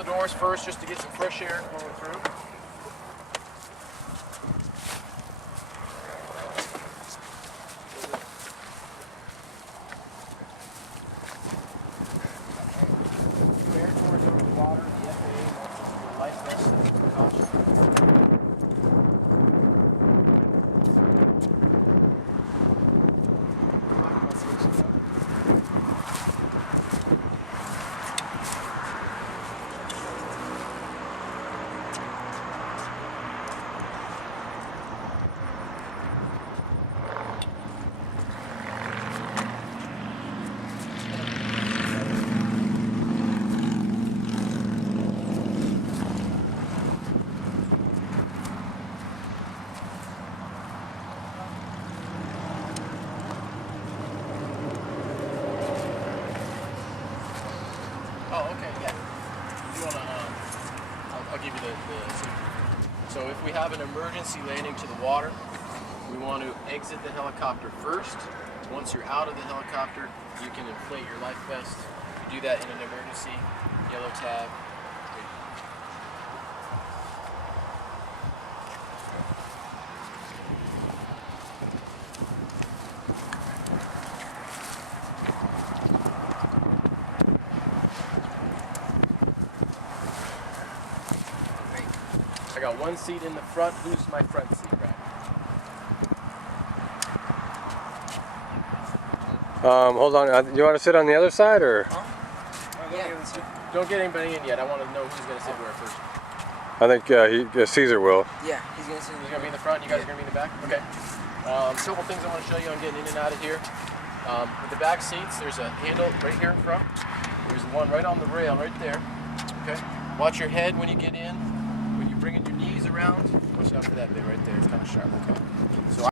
The doors first just to get some fresh air going through. Air towards over the water, the FAA, life vest, caution. Oh, okay, yeah. You wanna, I'll give you so if we have an emergency landing to the water, we want to exit the helicopter first. Once you're out of the helicopter, you can inflate your life vest. You do that in an emergency, yellow tab. I got one seat in the front. Who's my front seat, right? Hold on. You want to sit on the other side, or? Huh? Yeah. Don't get anybody in yet. I want to know who's going to sit where first. I think Caesar will. Yeah, he's going to sit. He's going to be in the front. You guys are going to be in the back. Okay. A couple things I want to show you on getting in and out of here. With the back seats, there's a handle right here in front. There's one right on the rail, right there. Okay. Watch your head when you get in. When you're bringing your knees around, watch out for that bit right there. It's kind of sharp. Okay. So